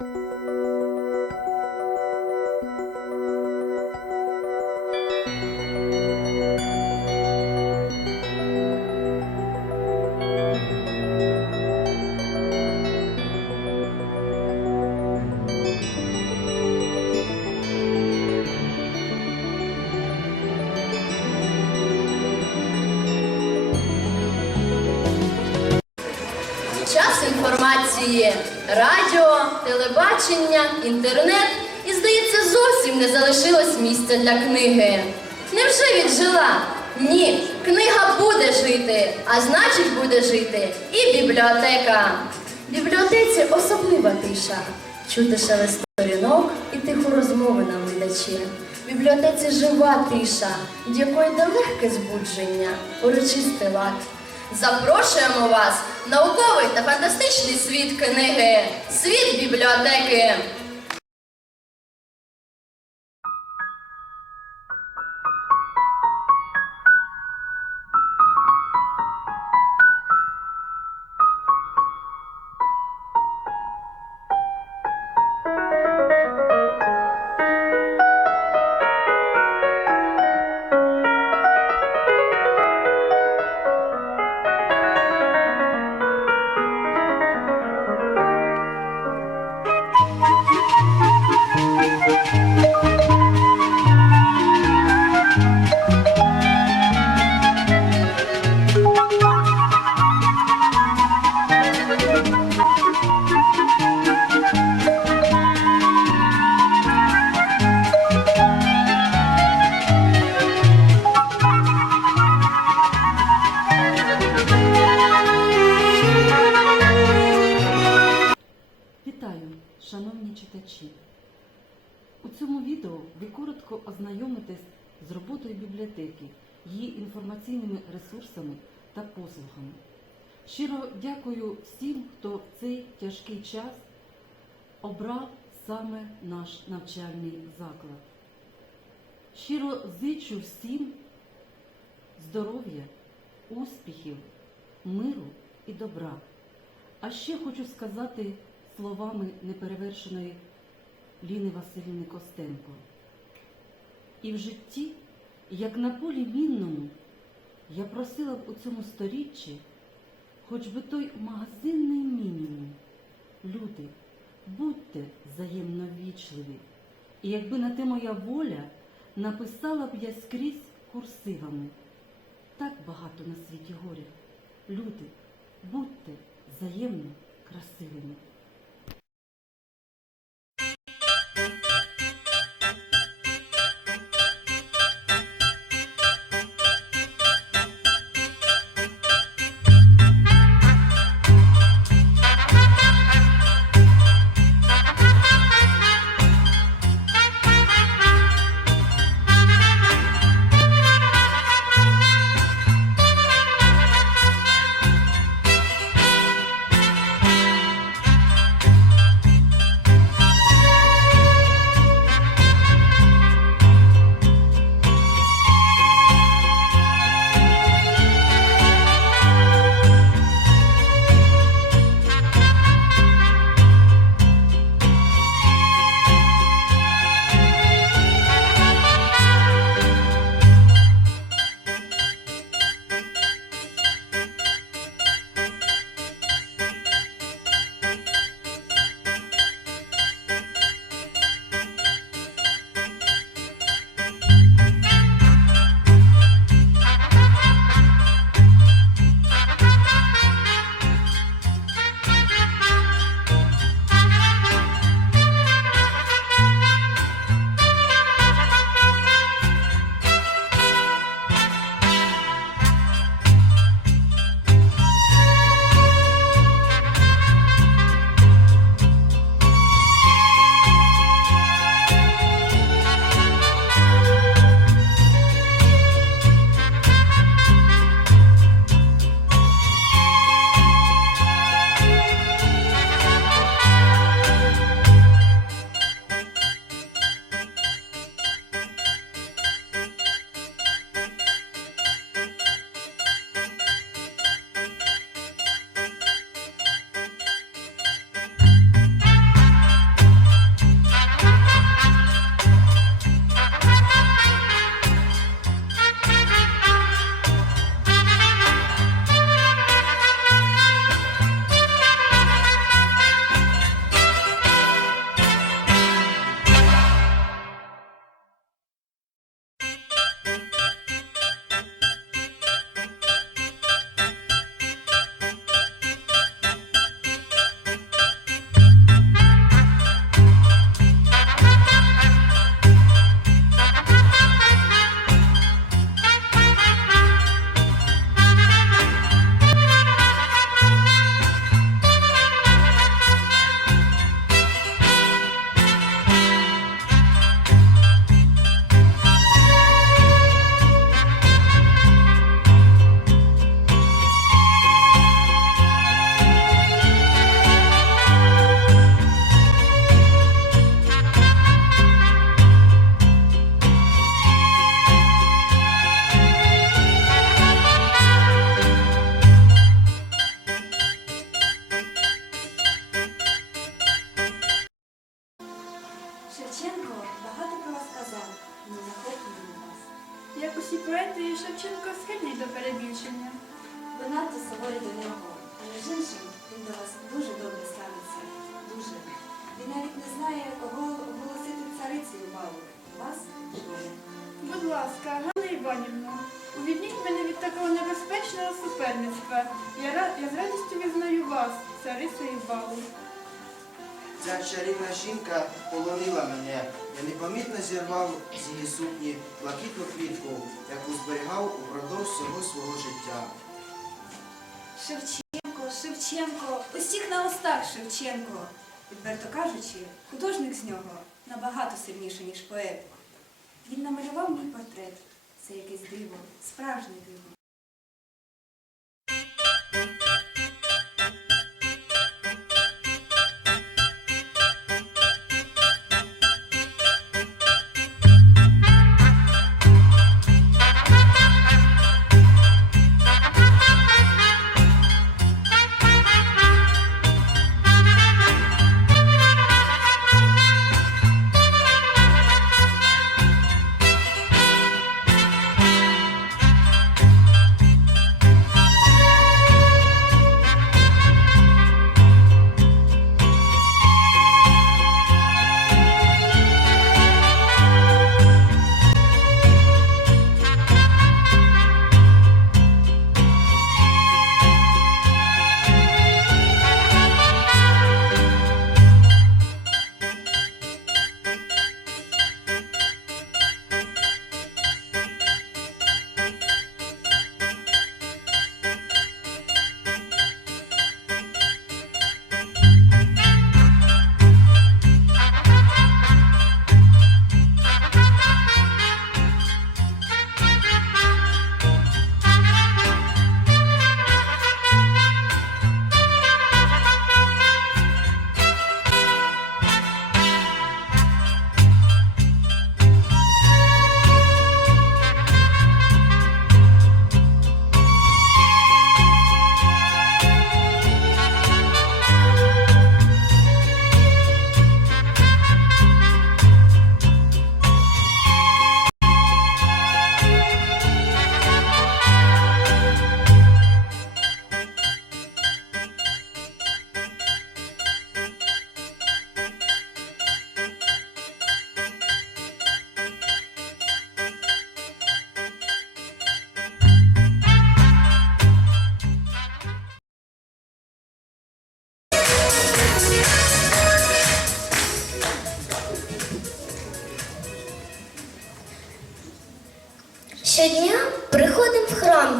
Час інформації, радіо, телебачення, інтернет. І, здається, зовсім не залишилось місця для книги. Невже віджила? Ні, книга буде жити, а значить буде жити і бібліотека. В бібліотеці особлива тиша. Чути шелест сторінок і тиху розмови на видачі. В бібліотеці жива тиша, від якої йде легке збудження, урочистий лад. Запрошуємо вас в науковий та фантастичний світ книги, світ бібліотеки. Шановні читачі! У цьому відео ви коротко ознайомитесь з роботою бібліотеки, її інформаційними ресурсами та послугами. Щиро дякую всім, хто в цей тяжкий час обрав саме наш навчальний заклад. Щиро зичу всім здоров'я, успіхів, миру і добра. А ще хочу сказати словами неперевершеної Ліни Васильівни Костенко. І в житті, як на полі мінному, я просила б у цьому сторіччі хоч би той магазинний мінімум. Люди, будьте взаємно вічливі. І якби на те моя воля, написала б я скрізь курсивами. Так багато на світі горя. Люди, будьте взаємно красивими. Небезпечного суперництва. Я, я з радістю визнаю вас, царицею балу. Ця чарівна жінка полонила мене. Я непомітно зірвав з її сукні блакитну квітку, яку зберігав упродовж всього свого життя. Шевченко, Шевченко, усіх на устах Шевченко. Відверто кажучи, художник з нього набагато сильніший, ніж поет. Він намалював мій портрет. Це якесь диво, справжнє диво.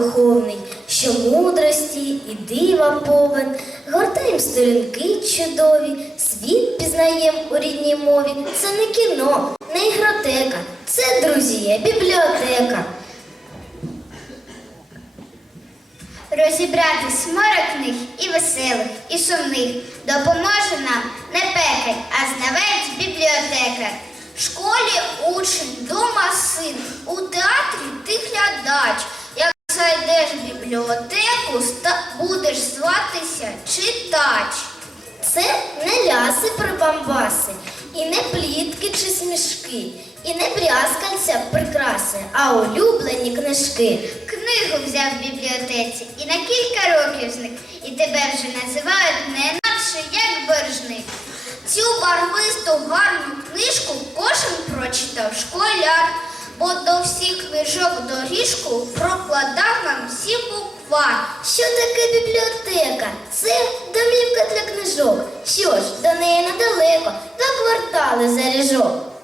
Духовний, що мудрості і дива повен, гортаємо сторінки чудові, світ пізнаєм у рідній мові. Це не кіно, не ігротека, це друзі, бібліотека. Розібратись море книг і веселих, і сумних допоможе нам не пекар, а знавець бібліотекар. В школі учень, дома син, у театрі ти глядач. Бібліотеку, будеш зватися читач. Це не ляси прибамбаси, і не плітки чи смішки, і не брязкальця прикраси, а улюблені книжки. Книгу взяв в бібліотеці і на кілька років зник, і тебе вже називають не інакше, як боржник. Цю барвисту гарну книжку кожен прочитав школяр, бо до всіх книжок доріжку прокладав нам всі буква. Що таке бібліотека? Це домівка для книжок. Що ж, до неї недалеко, до квартали за ріжок.